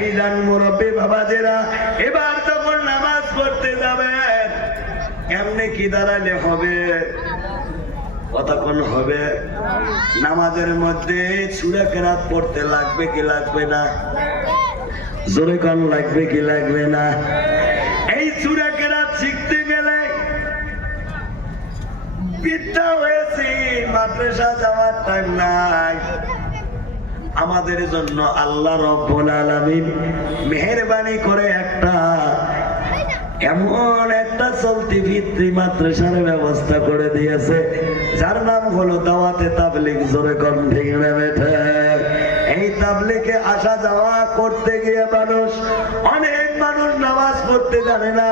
ভাইজান মুরব্বী বাবাজেরা, এবার যখন নামাজ পড়তে যাবেন, কেমনে কি দাঁড়ালে হবে? কতক্ষণ হবে? নামাজের মধ্যে পড়তে লাগবে কি লাগবে না? জোরে লাগবে কি লাগবে না? এই সুরে কেরাত শিখতে গেলে বিদ্যা হয়েছি, মাদ্রাসা যাওয়ার টাইম নাই। আমাদের জন্য আল্লাহ রব্বুল আলামিন মেহেরবানি করে একটা এমন একটা চলতি ভিত্তি মাদ্রাসার ব্যবস্থা করে দিয়েছে, যার নাম হলো দাওয়াতে তাবলিগ জোরে কম ঠিক এই তাবলিগে আসা যাওয়া করতে গিয়ে মানুষ, অনেক মানুষ নামাজ পড়তে জানে না,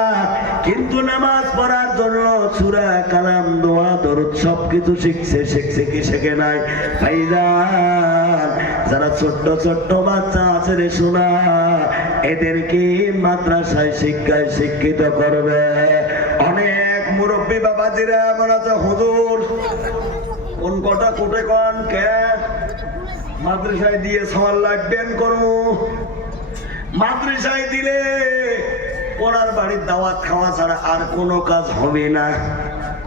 কিন্তু নামাজ পড়ার জন্য সুরা, কালাম, দোয়া, দরুদ সবকিছু শিখছে শিখছে কি, শেখে নাই? ভাইজান যারা ছোট্ট ছোট্ট বাচ্চা আছে রে শোনা এদেরকে মাদ্রাসায় শিক্ষায় শিক্ষিত করবে। অনেক মুরব্বী বাবাজিরা এমন আছে, হুজুর, কোন কটা কোটে কন? কে? মাদ্রাসায় দিয়ে সওয়াল লাগবেন করব মাদ্রাসায় দিলে ওনার বাড়ির দাওয়াত খাওয়া ছাড়া আর কোনো কাজ হবে না।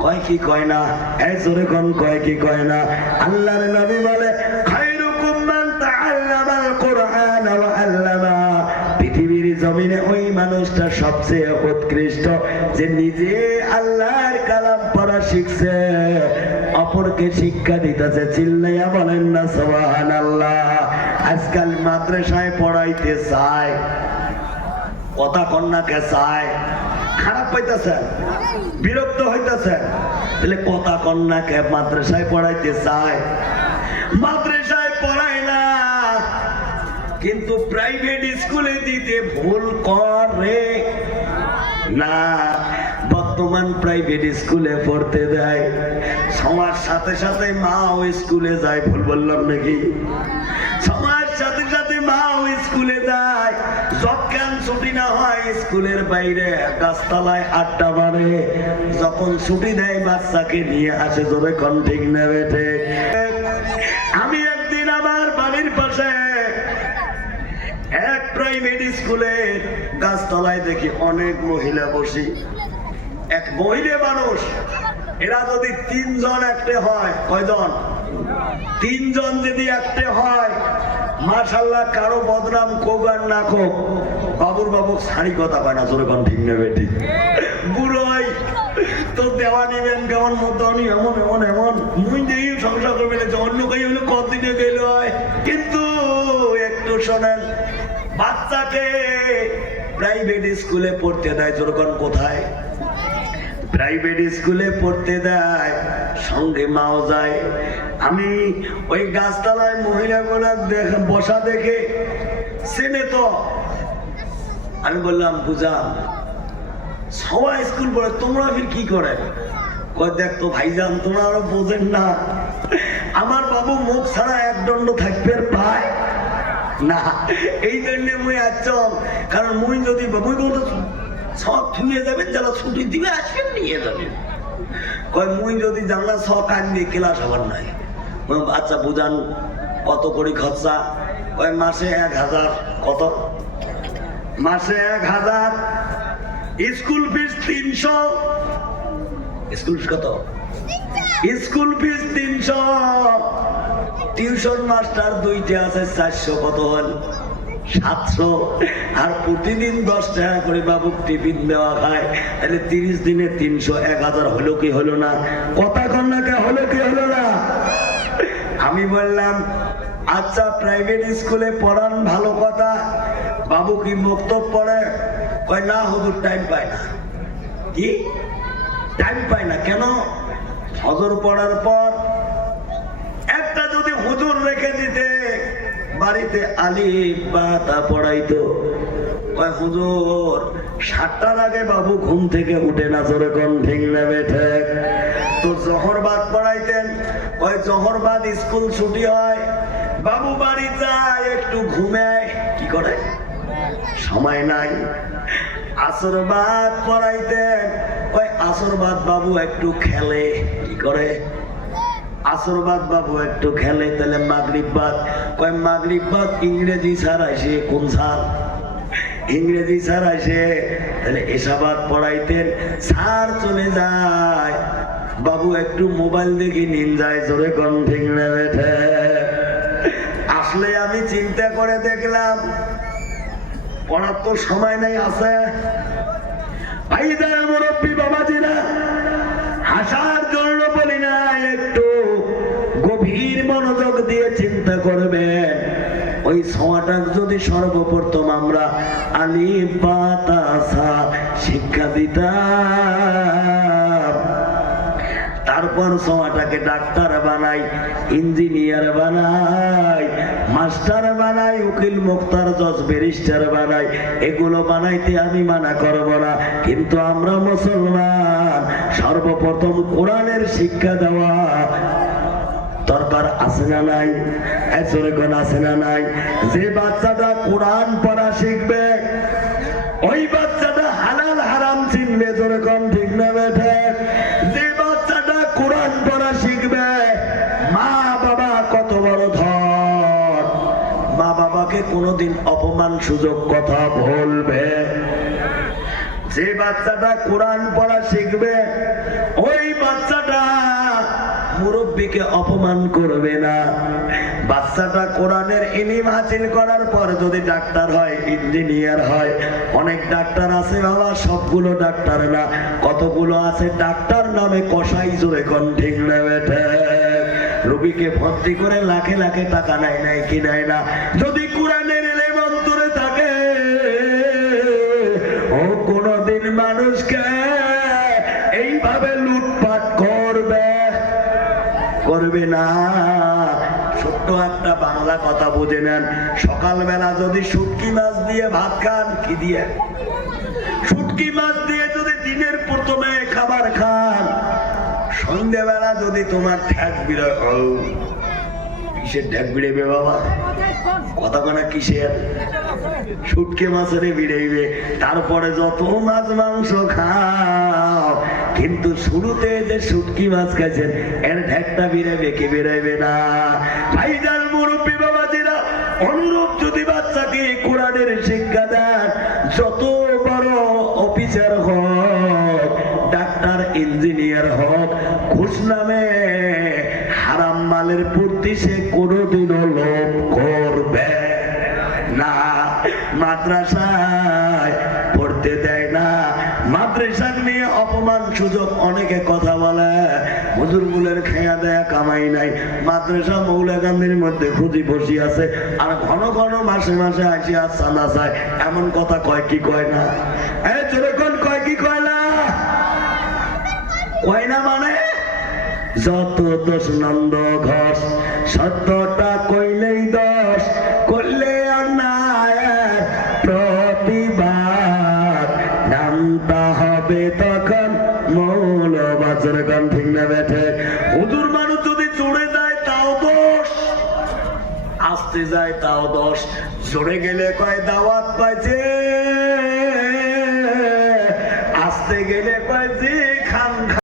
কয় কি কয় না? এই জোরে কন, কয় কি কয় না? আল্লাহর নবী বলে জমিনে ওই মানুষটা সবচেয়ে উৎকৃষ্ট যে নিজে আল্লাহর কালাম পড়া শিখছে। অপরকে শিক্ষা দিতেছে, চিল্লাইয়া বলেন না, সুবহানাল্লাহ। আজকাল মাদ্রাসায় পড়াইতে চায়, কথা কন্যাকে চায়, খারাপ পাইতেছে বিরক্ত হইতেছে। তাহলে কথা কন্যাকে মাদ্রাসায় পড়াইতে চায়। না কিন্তু প্রাইভেট স্কুলে দিতে ভুল করে। না, বর্তমান প্রাইভেট স্কুলে পড়তে দেয়। সমাজ সাথে সাথে মাও স্কুলে যায়, ভুল বললাম নাকি? সমাজ সাথে সাথে মাও স্কুলে যায়। যখন ছুটি না হয় স্কুলের বাইরে গাছতলায় আড্ডা মারে। যখন ছুটি দেয়, বাচ্চাকে নিয়ে আসে, জোরে কন ঠিক। না বেঠে আমি একদিন আমার বাড়ির পাশে এক প্রাইভেট স্কুলে গাছতলায় দেখি অনেক মহিলা বসি। এক মহিলা মানুষ, এরা যদি তিনজন একটা হয়, কয়জন? তিনজন যদি একটা হয় মাশাল্লাহ কারও বদনাম কোগার না খোক বাবুর বাবু শাড়ি কথা পায় না, জোরে কোন ঠিক নেবে ঠিক বুড়োই তো দেওয়া নেবেন কেমন? মতো আমি এমন এমন এমন। মুই দেখি সংসার করবে না অন্য কাজ হলো কতদিনে গেল হয়? কিন্তু, একটু শোনেন বাচ্চাকে প্রাইভেট স্কুলে পড়তে দেয় যেরকম কোথায়? প্রাইভেট স্কুলে পড়তে দেয়, সঙ্গে মাও যায়। আমি ওই গাছতলায় মহিলাগুলা দেখে, বসা দেখে চেনে তো। আমি বললাম, পূজা, সবাই স্কুল পড়ে, তোমরা ফির কি করে? দেখ তো ভাইজান, তোমরা আরও বোঝেন না। আমার বাবু মুখ ছাড়া এক দণ্ড থাকবে, পায়। না এই জন্য মুই আসছম কারণ মুই যদি মুই বলতে সব থুয়ে যাবেন যারা ছুটি দিবে আসবেন নিয়ে যাবেন কয় মুই যদি জানলা সব কান দিয়ে ক্লাস হবার নাই আচ্ছা বুঝান কত করি খরচা? কয় মাসে এক হাজার কত? মাসে এক হাজার স্কুল ফিস তিনশো। স্কুল কত? স্কুল ফিস তিনশো। টিউশন মাস্টার দুইটা আছে, চারশো কত হল সাতশো। আর প্রতিদিন দশ টাকা করে বাবুক টিফিন দেওয়া খায় তাহলে তিরিশ দিনে তিনশো, এক হাজার হলো কি হলো না? কথা কন্যাকে হলো কি হলো না? আমি বললাম আচ্ছা প্রাইভেট স্কুলে পড়ান ভালো কথা। বাবু কি বক্তব্য পড়ে? কয়, না হুজুর টাইম পায় না। কি? টাইম পায় না। কেন? হজর পড়ার পর হুজুর রেখে দিতে। বাড়িতে আলি বা তা পড়াইতো হুজুর, সাতটার আগে বাবু ঘুম থেকে উঠে না, জোরে কোন ঠিক নেবে ঠেক তো জহরবাদ পড়াইতেন। ওই জহরবাদ স্কুল ছুটি হয়। বাবু বাড়ি যায়, একটু ঘুমায়। কি করে? সময় নাই। আসরবাদ পড়াইতেন। ওই আসরবাদ বাবু একটু খেলে। কি করে? আসরবাদ বাবু একটু খেলে, তাহলে মাগরিব বাদ। কয়, মাগরিব বাদ ইংরেজি স্যার আসে কোন স্যার ইংরেজি স্যার আসে তাহলে এসাবাদ পড়াইতেন স্যার চলে যায়। বাবু, একটু মোবাইল দেখি নিন যায় জোরে কোন বেঠে আসলে আমি চিন্তা করে দেখলাম, পড়ার তো সময় নাই আছে। ভাই ভাইদের মুরব্বী, বাবাজিরা করবেন ওই ছোঁয়াটা যদি সর্বপ্রথম আমরা আলি বাতাসা শিক্ষা দিতাম। তারপর সোয়াটাকে ডাক্তার বানাই, ইঞ্জিনিয়ার বানাই, মাস্টার বানাই, উকিল, মুক্তার, জজ, ব্যারিস্টার বানাই। এগুলো বানাইতে আমি মানা করব না। কিন্তু আমরা মুসলমান, সর্বপ্রথম কোরআনের শিক্ষা দেওয়া দরকার আছে না নাই? এখন আছে না নাই? যে বাচ্চাটা কোরআন পড়া শিখবে, ওই বাচ্চাটা হালাল হারাম চিনবে যেরকম ঠিক না বেঠে। যে বাচ্চাটা কোরআন পড়া শিখবে, মা বাবা কত বড় ধর মা বাবাকে কোনোদিন অপমান সুযোগ কথা বলবে। যে বাচ্চাটা কোরআন পড়া শিখবে, ওই বাচ্চাটা মুরব্বীকে অপমান করবে না। বাচ্চাটা কোরআনের ইলিম হাসিল করার পর যদি ডাক্তার হয়, ইঞ্জিনিয়ার হয়, অনেক ডাক্তার আছে বাবা, সবগুলো ডাক্তার না। কতগুলো আছে ডাক্তার নামে কষাই জোরে কোন, ঠিক না ভর্তি করে লাখে লাখে টাকা নেয় নাই কি নেয় না? যদি করবে না। ছোট্ট একটা বাংলা কথা বুঝে নেন। সকালবেলা যদি শুটকি মাছ দিয়ে ভাত খান, কি দিয়ে? শুটকি মাছ দিয়ে যদি দিনের প্রথমে খাবার খান সন্ধ্যেবেলা যদি তোমার ঠ্যাস বিরয় কিসের ঠ্যাক বিড়েবে বাবা? কথা কনা কিসের? শুটকে মাছের বিড়াইবে তারপরে যত মাছ মাংস খাও, কিন্তু শুরুতে যে সুটকি মাছ খাইছেন, এর ঢ্যাকটা বিড়াইবে কি বেরাইবে না? ভাইজান মুরব্বী বাবাজিরা, অনুরূপ যদি বাচ্চাকে কোরআনের শিক্ষা দেন, যত বড় অফিসার হোক, ডাক্তার, ইঞ্জিনিয়ার হোক, ঘুষ নামে হারাম মালের প্রতি সে কোনোদিনও লোভ করবে না। মাদ্রাসায় পড়তে দেয় না। মাদ্রাসা নিয়ে অপমান সুযোগ অনেকে কথা বলে। হুজুরগুলের খেয়া দেয়া কামাই নাই। মাদ্রাসা মৌলা গান্ধীর মধ্যে খুঁজি বসি আছে। আর ঘন ঘন মাসে মাসে আসি আর চাঁদা চায়। এমন কথা কয় কি কয় না? এ চোরেক্ষণ কয় কি কয় না? কয় না মানে? যত দোষ নন্দ ঘোষ, সত্যটা কইলেই দোষ, করলে হবে তখন মৌল বাচর গান ঠিক না বেঠে, হুজুর মানুষ যদি চড়ে যায় তাও দোষ, আসতে যায় তাও দোষ জোরে গেলে কয় দাওয়াত পাইছে, আসতে গেলে কয়